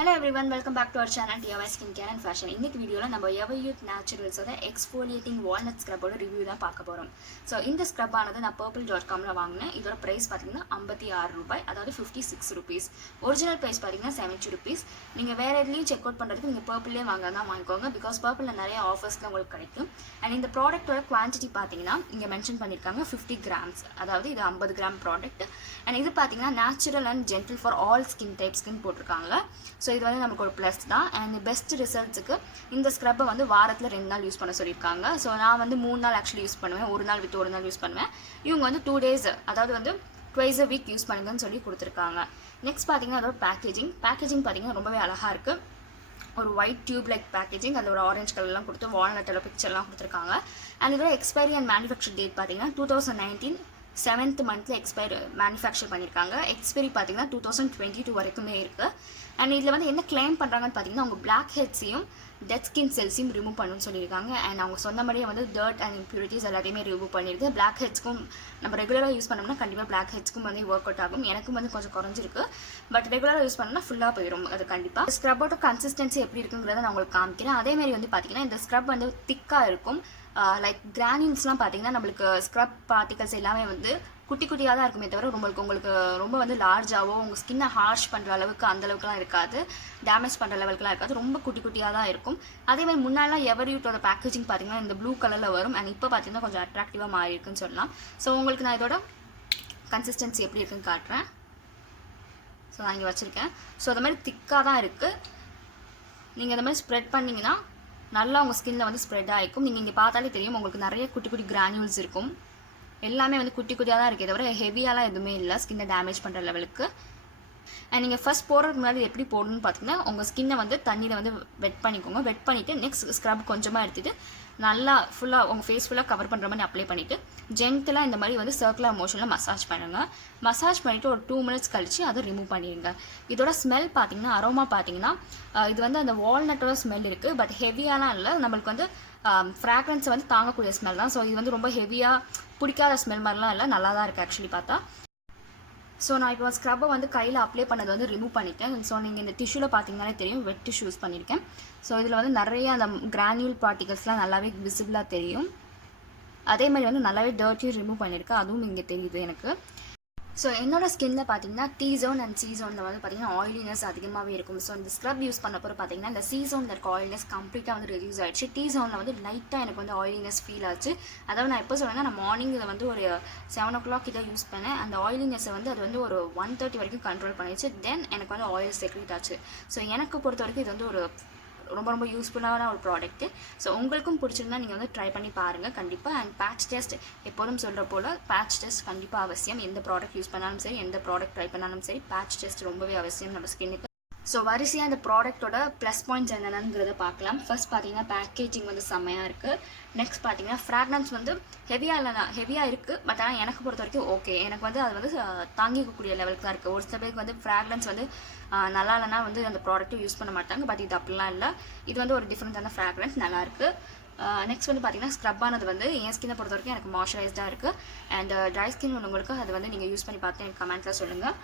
Hello everyone, welcome back to our channel DIY Skincare and Fashion. In this video, we will Everyuth Naturals exfoliating walnut scrub review. So, in this scrub, I have purple.com. This price is 56 rupees. Original price is 70 rupees. You can check out purple because purple has offers. And in the product quantity, you mentioned 50 grams. That is a 50 gram product. And this is natural and gentle for all skin types. So, this is a plus and the best results in the scrub வந்து வாரத்துல 2 நாள் use பண்ண சொல்லிருக்காங்க. So நான் வந்து 3 நாள் actually use பண்ணுவேன். ஒரு நாள் வித் ஒரு நாள் யூஸ் பண்ணுவேன். இவங்க வந்து 2 days அதாவது வந்து twice a week யூஸ் பண்ணுங்கன்னு சொல்லி கொடுத்திருக்காங்க. நெக்ஸ்ட் பாத்தீங்கன்னா அதோட பேக்கேஜிங் பாத்தீங்கன்னா ரொம்பவே அழகா இருக்கு. ஒரு white tube like packaging and ஒரு orange color எல்லாம் கொடுத்து walnut எல்லாம் picture எல்லாம் கொடுத்திருக்காங்க. and இதோட expiry and manufacture date பாத்தீங்கன்னா 2019 7th monthல எக்ஸ்பயர் manufacture பண்ணிருக்காங்க. எக்ஸ்பைரி பாத்தீங்கன்னா 2022 வரைக்குமே இருக்கு. and இதுல வந்து என்ன claim பண்றாங்கன்னு பாத்தீங்கன்னா உங்க black headsையும் dead skin cellsையும் ரிமூவ் பண்ணனும்னு சொல்லிருக்காங்க. and அவங்க சொன்ன மாதிரியே வந்து dirt and impurities எல்லாத்தையுமே ரிமூவ் பண்ணிருக்கு. black headsக்கும் நம்ம ரெகுலரா யூஸ் பண்ணோம்னா கண்டிப்பா black headsக்கும் வந்து வொர்க் அவுட் ஆகும். எனக்கும் வந்து கொஞ்சம் குறஞ்சிருக்கு. பட் ரெகுலரா யூஸ் பண்ணா ஃபுல்லா போயிடும் அது கண்டிப்பா. ஸ்க்ரப்போட கன்சிஸ்டன்சி எப்படி இருக்குங்கறத நான் உங்களுக்கு காமிக்கிறேன். அதே மாதிரி வந்து பாத்தீங்கன்னா இந்த ஸ்க்ரப் வந்து திக்கா இருக்கும். லைக் கிரானியூல்ஸ்லாம் பாத்தீங்கன்னா நமக்கு ஸ்க்ரப் பார்ட்டிகல்ஸ் எல்லாமே வந்து குட்டி குட்டியா தான் இருக்குமே தவிர உங்களுக்கு ரொம்ப வந்து லார்ஜாவோ உங்க ஸ்கின்னை ஹார்ஷ் பண்ற அளவுக்கு அந்த அளவுக்குலாம் இருக்காது. டேமேஜ் பண்ற லெவலுக்குலாம் இருக்காது. ரொம்ப குட்டி குட்டியா தான் இருக்கும். அதே மாதிரி முன்னால எவர்யூத்தோட பேக்கேஜிங் பாத்தீங்கன்னா இந்த ப்ளூ கலர்ல வரும். and இப்போ பாத்தீங்கன்னா கொஞ்சம் அட்ராக்டிவா மாறி இருக்குன்னு சொல்லலாம். சோ உங்களுக்கு நான் இதோட கன்சிஸ்டன்சி எப்படி இருக்குன்னு காட்டுறேன். சோ நான் இங்க வச்சிருக்கேன். சோ அந்த மாதிரி திக்கா தான் இருக்கு. நீங்க இந்த மாதிரி ஸ்ப்ரெட் பண்ணீங்கன்னா நல்லா உங்க ஸ்கின்ல வந்து ஸ்ப்ரெட் ஆயிக்கும். நீங்க இங்க பார்த்தாலே தெரியும் உங்களுக்கு நிறைய குட்டி குட்டி கிரானியூல்ஸ் இருக்கும். எல்லாமே வந்து குட்டி குட்டியா தான் இருக்கே தவிர ஹெவியாலாம் எதுவுமே இல்ல ஸ்கின்னை டேமேஜ் பண்ற லெவலுக்கு. and நீங்க ஃபர்ஸ்ட் போறதுக்கு முன்னாடி எப்படி போடணும்னு பாத்தீங்கன்னா உங்க ஸ்கின்னை வந்து தண்ணியில வந்து வெட் பண்ணிக்கோங்க. வெட் பண்ணிட்டு நெக்ஸ்ட் ஸ்க்ரப் கொஞ்சமா எடுத்துட்டு நல்லா ஃபுல்லா உங்க ஃபேஸ் ஃபுல்லா கவர் பண்ற மாதிரி அப்ளை பண்ணிட்டு ஜென்டலா இந்த மாதிரி வந்து சர்க்குலர் மோஷன்ல மசாஜ் பண்ணுங்க. மசாஜ் பண்ணிட்டு ஒரு 2 minutes கழிச்சு அதை ரிமூவ் பண்ணிடுங்க. இதோட ஸ்மெல் பாத்தீங்கன்னா அரோமா பாத்தீங்கன்னா இது வந்து அந்த வால்நட்டோட ஸ்மெல் இருக்கு. பட் ஹெவியாலாம் இல்ல. நமக்கு வந்து ஃப்ராக்ரன்ஸ் வந்து தாங்கக்கூடிய ஸ்மெல் தான். ஸோ இது வந்து ரொம்ப ஹெவியா பிடிக்காத ஸ்மெல் மாதிரிலாம் இல்லை. நல்லா தான் இருக்குது ஆக்சுவலி பார்த்தா. ஸோ நான் இப்போ ஸ்க்ரப்பை வந்து கையில் அப்ளை பண்ணது வந்து ரிமூவ் பண்ணிட்டேன். ஸோ நீங்கள் இந்த டிஷ்யூவில் பார்த்தீங்கன்னாலே தெரியும் வெட் டிஷ்யூ யூஸ் பண்ணியிருக்கேன். ஸோ இதில் வந்து நிறைய அந்த கிரானியூல் பார்ட்டிகல்ஸ்லாம் நல்லாவே விசிபிளாக தெரியும். அதே மாதிரி வந்து நல்லாவே டர்ட்டியும் ரிமூவ் பண்ணியிருக்கேன். அதுவும் இங்கே தெரியுது எனக்கு. ஸோ என்னோட ஸ்கின்ல பார்த்தீங்கன்னா டி ஜோன் அண்ட் சி ஜோனில் வந்து பார்த்தீங்கன்னா ஆயிலினஸ் அதிகமாகவே இருக்கும். ஸோ இந்த ஸ்க்ரப் யூஸ் பண்ண போகிற பார்த்தீங்கன்னா இந்த சி ஜோனில் இருக்க ஆயிலினஸ் கம்ப்ளீட்டாக வந்து ரெடியூஸ் ஆயிடுச்சு. டி ஜோனில் வந்து லைட்டாக எனக்கு வந்து ஆயிலினஸ் ஃபீல் ஆச்சு. அதாவது நான் எப்போ சொல்லுவேன்னா நான் மார்னிங் இதை வந்து ஒரு 7 o'clock இதை யூஸ் பண்ணேன். அந்த ஆயிலினஸை வந்து அது வந்து ஒரு 1:30 வரைக்கும் கண்ட்ரோல் பண்ணிடுச்சு. தென் எனக்கு வந்து ஆயில் செக்ரேட் ஆச்சு. ஸோ எனக்கு பொறுத்த வரைக்கும் இது வந்து ஒரு ரொம்ப யூஸ்ஃபுல்லான ஒரு ப்ராடக்ட். ஸோ உங்களுக்கும் பிடிச்சிருந்தா நீங்கள் வந்து ட்ரை பண்ணி பாருங்கள் கண்டிப்பாக. அண்ட் பேட்ச் டெஸ்ட் எப்போதும் சொல்கிற போல் பேட்ச் டெஸ்ட் கண்டிப்பாக அவசியம். எந்த ப்ராடக்ட் யூஸ் பண்ணாலும் சரி எந்த ப்ராடக்ட் ட்ரை பண்ணாலும் சரி பேட்ச் டெஸ்ட் ரொம்பவே அவசியம் நம்ம ஸ்கின்னுக்கு. ஸோ வரிசையாக அந்த ப்ராடக்ட்டோட ப்ளஸ் பாயிண்ட்ஸ் என்னென்னங்கிறத பார்க்கலாம். ஃபர்ஸ்ட் பார்த்தீங்கன்னா பேக்கேஜிங் வந்து செம்மையாக இருக்குது. நெக்ஸ்ட் பார்த்தீங்கன்னா ஃப்ராக்ரன்ஸ் வந்து ஹெவியாக இருக்குது. பட் ஆனால் எனக்கு பொறுத்த வரைக்கும் ஓகே. எனக்கு வந்து அது வந்து தாங்கிக்கக்கூடிய லெவலுக்கு தான் இருக்குது. ஒரு சில பேருக்கு வந்து ஃப்ராக்ரன்ஸ் வந்து நல்லா இல்லைனா வந்து அந்த ப்ராடக்ட்டும் யூஸ் பண்ண மாட்டாங்க. பட் இது அப்படிலாம் இல்லை. இது வந்து ஒரு டிஃப்ரெண்ட்டான ஃப்ராக்ரன்ஸ் நல்லாயிருக்கு. நெக்ஸ்ட் வந்து பார்த்தீங்கன்னா ஸ்க்ரப் ஆனது வந்து என் ஸ்கின்னை பொறுத்த வரைக்கும் எனக்கு மாய்ஸ்சரைஸ்டாக இருக்குது. அண்ட் ட்ரை ஸ்கின் உள்ளவங்களுக்கு அது வந்து நீங்கள் யூஸ் பண்ணி பார்த்து எனக்கு கமெண்ட்டில் சொல்லுங்கள்.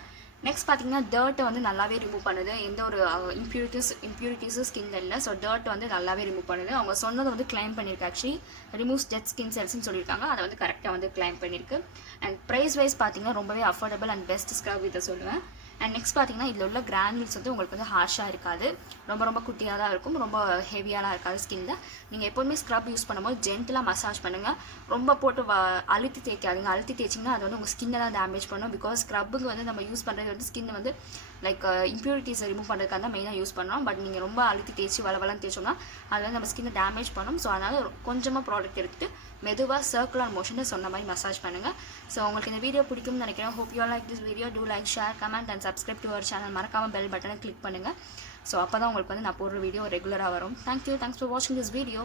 நெக்ஸ்ட் பார்த்தீங்கன்னா டர்ட்டை வந்து நல்லாவே ரிமூவ் பண்ணுது. எந்த ஒரு இம்ப்யூரிட்டிஸும் ஸ்கின்ல இல்லை. ஸோ டர்ட் வந்து நல்லாவே ரிமூவ் பண்ணுது. அவங்க சொன்னதை வந்து கிளைம் பண்ணியிருக்கு. ஆக்சுவலி ரிமூவ்ஸ் டெட் ஸ்கின் செல்ஸ்ன்னு சொல்லியிருக்காங்க. அதை வந்து கரெக்டாக வந்து கிளைம் பண்ணியிருக்கு. அண்ட் ப்ரைஸ் வைஸ் பார்த்தீங்கன்னா ரொம்பவே அஃபோர்டபுள் அண்ட் பெஸ்ட் ஸ்க்ரப் இதை சொல்லுவேன். அண்ட் நெக்ஸ்ட் பார்த்தீங்கன்னா இதில் உள்ள கிரானியூல்ஸ் வந்து உங்களுக்கு வந்து ஹார்ஷாக இருக்காது. ரொம்ப குட்டியாக தான் இருக்கும். ரொம்ப ஹெவியாலாம் இருக்காது ஸ்கின்ல. நீங்கள் எப்போதுமே ஸ்க்ரப் யூஸ் பண்ணும்போது ஜென்டலாக மசாஜ் பண்ணுங்கள். ரொம்ப போட்டு அழுத்தி தேய்க்காதீங்க. அழுத்தி தேய்ச்சிங்கன்னா அது வந்து உங்கள் ஸ்கின்னை தான் டேமேஜ் பண்ணும். பிகாஸ் ஸ்க்ரப்புக்கு வந்து நம்ம யூஸ் பண்ணுறது வந்து ஸ்கின்னை வந்து லைக் இம்ப்யூரிட்டிஸை ரிமூவ் பண்ணுறதுக்காக தான் மெயினாக யூஸ் பண்ணோம். பட் நீங்கள் ரொம்ப அழுத்தி தேய்ச்சி வளவலன்னு தேய்ச்சோம்னா அது வந்து நம்ம ஸ்கின்னை டேமேஜ் பண்ணும். ஸோ அதனால் கொஞ்சமாக ப்ராடக்ட் எடுத்துட்டு மெதுவாக சர்க்குலர் மோஷனில் சொன்ன மாதிரி மசாஜ் பண்ணுங்கள். ஸோ உங்களுக்கு இந்த வீடியோ பிடிக்கும்னு நினைக்கிறேன். Hope you like this video. Do like, share, comment and subscribe to our channel. மறக்காமல் பெல் பட்டனை கிளிக் பண்ணுங்கள். ஸோ அப்போ தான் உங்களுக்கு வந்து நான் போடுற வீடியோ ரெகுலராக வரும். தேங்க்யூ. தேங்க்ஸ் ஃபார் வாட்சிங் திஸ் வீடியோ.